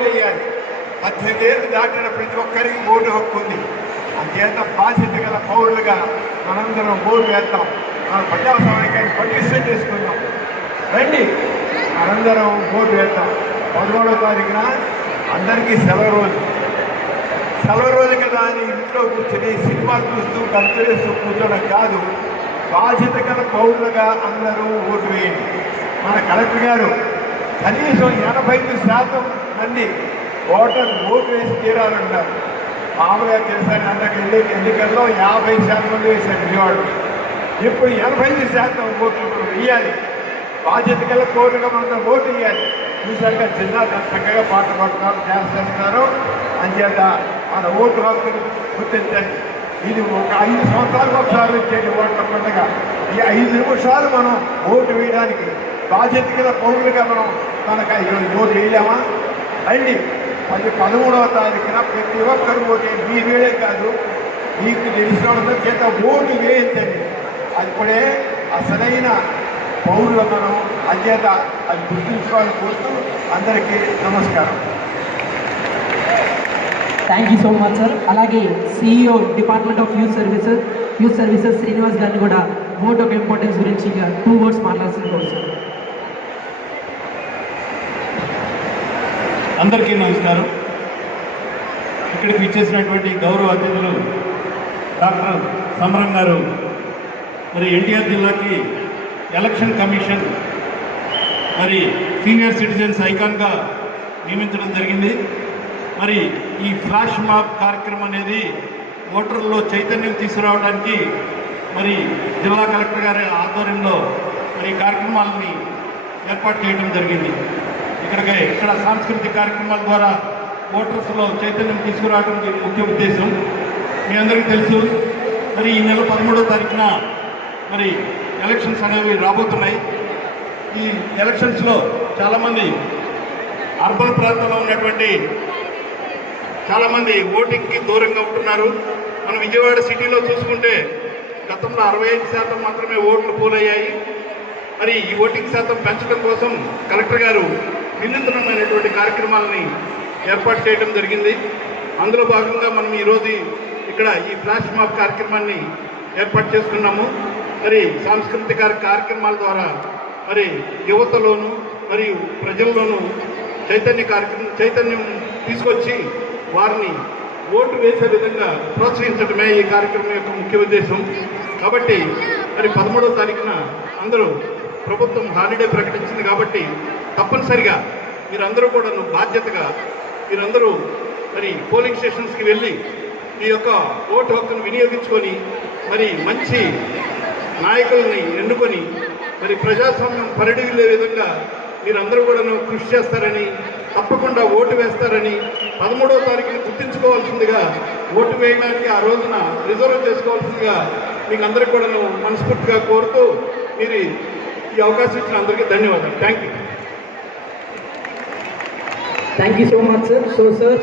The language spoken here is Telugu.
ఓటు వేయాలి పద్దెనిమిది ఏళ్ళు దాటిన ప్రతి ఒక్కరికి ఓటు హక్కు ఉంది. అంచేత బాధ్యత గల పౌరులుగా మనందరం ఓటు వేద్దాం. మన ప్రజాస్వామ్యాన్ని పటిష్టం చేసుకుందాం. రండి. మనందరం ఓటు వేద్దాం. పదమూడవ తారీఖున అందరికీ సెలవు రోజు. సెలవు రోజు కదా అని ఇంట్లో కూర్చొని సినిమా చూస్తూ కంపెనీస్తూ కూర్చోడం కాదు. బాధ్యత గల పౌరులుగా అందరూ ఓటు వేయండి. మన కలెక్టర్ గారు కనీసం ఎనభై ఐదు శాతం మంది ఓటర్ ఓటు వేసి తీరాలంటారు. మామూలుగా తెలుసని అందరికి వెళ్ళి ఎన్నికల్లో యాభై శాతం మంది వేశారు విజయవాడ ఇప్పుడు ఎనభై ఐదు శాతం ఓట్లు ఇప్పుడు బాధ్యత గల కోరుగా మనం ఓటు వేయాలి చూశాక చిన్న చక్కగా పాట పాడుతున్నారు డ్యాన్స్ చేస్తున్నారు అంచేత మన ఓటు హక్కును గుర్తించండి. ఇది ఒక ఐదు సంవత్సరాలకు ఒకసారి వచ్చేది ఓట్ల పండుగ. ఈ ఐదు నిమిషాలు మనం ఓటు వేయడానికి బాధ్యత గల పౌరులుగా మనం మనకు ఈరోజు ఓటు వేయలేమా? రండి మళ్ళీ పదమూడవ తారీఖున ప్రతి ఒక్కరు ఓటు మీరు వేయడం కాదు. మీకు తెలిసిన చేత ఓటు వేయించండి. అప్పుడే అసలైన పౌరులు మనం అధ్యత అది గుర్తుంచుకోవాలని కోరుతూ అందరికీ నమస్కారం. Thank you so much sir అలాగే CEO department of youth services youth services Srinivas గారిని కూడా ఓట్ ఆఫ్ ఇంపార్టెన్స్ గురించి ఇంకా టూ వర్డ్స్ మాట్లాడుతున్నారు సార్ అందరికీ నమస్కారం. ఇక్కడికి ఇచ్చేసినటువంటి గౌరవ అతిథులు డాక్టర్ సమరం గారు మరి ఎన్టీఆర్ జిల్లాకి ఎలక్షన్ కమిషన్ మరి సీనియర్ సిటిజన్స్ ఐకాన్గా నియమించడం జరిగింది. మరి ఈ ఫ్లాష్ మాప్ కార్యక్రమం అనేది ఓటర్లో చైతన్యం తీసుకురావడానికి మరి జిల్లా కలెక్టర్ గారి ఆధ్వర్యంలో మరి ఈ కార్యక్రమాలని ఏర్పాటు చేయడం జరిగింది. ఇక్కడికి ఇక్కడ సాంస్కృతిక కార్యక్రమాల ద్వారా ఓటర్స్లో చైతన్యం తీసుకురావడం ముఖ్య ఉద్దేశం. మీ అందరికీ తెలుసు మరి ఈ నెల పదమూడో తారీఖున మరి ఎలక్షన్స్ అనేవి రాబోతున్నాయి. ఈ ఎలక్షన్స్లో చాలామంది అర్బన్ ప్రాంతంలో ఉన్నటువంటి చాలామంది ఓటింగ్కి దూరంగా ఉంటున్నారు. మనం విజయవాడ సిటీలో చూసుకుంటే గతంలో అరవై ఐదు శాతం మాత్రమే ఓట్లు పోలయ్యాయి. మరి ఈ ఓటింగ్ శాతం పెంచడం కోసం కలెక్టర్ గారు వినూత్నమైనటువంటి కార్యక్రమాలని ఏర్పాటు చేయడం జరిగింది. అందులో భాగంగా మనం ఈరోజు ఇక్కడ ఈ ఫ్లాష్ మాప్ కార్యక్రమాన్ని ఏర్పాటు చేసుకున్నాము. మరి సాంస్కృతిక కార్యక్రమాల ద్వారా మరి యువతలోను మరియు ప్రజల్లోనూ చైతన్య కార్యక్రమం చైతన్యం తీసుకొచ్చి వారిని ఓటు వేసే విధంగా ప్రోత్సహించడమే ఈ కార్యక్రమం యొక్క ముఖ్య ఉద్దేశం. కాబట్టి మరి పదమూడవ తారీఖున అందరూ ప్రభుత్వం హాలిడే ప్రకటించింది కాబట్టి తప్పనిసరిగా మీరందరూ కూడా బాధ్యతగా మీరందరూ మరి పోలింగ్ స్టేషన్స్కి వెళ్ళి ఈ యొక్క ఓటు హక్కును వినియోగించుకొని మరి మంచి నాయకుల్ని ఎన్నుకొని మరి ప్రజాస్వామ్యం పరిడిలే విధంగా మీరందరూ కూడా కృషి చేస్తారని తప్పకుండా ఓటు వేస్తారని పదమూడవ తారీఖుని గుర్తించుకోవాల్సిందిగా ఓటు వేయడానికి ఆ రోజున రిజర్వ్ చేసుకోవాల్సిందిగా మీకు అందరికీ కూడా మనస్ఫూర్తిగా కోరుతూ మీరు ఈ అవకాశం ఇచ్చిన అందరికీ ధన్యవాదాలు. Thank you thank you so much sir so sir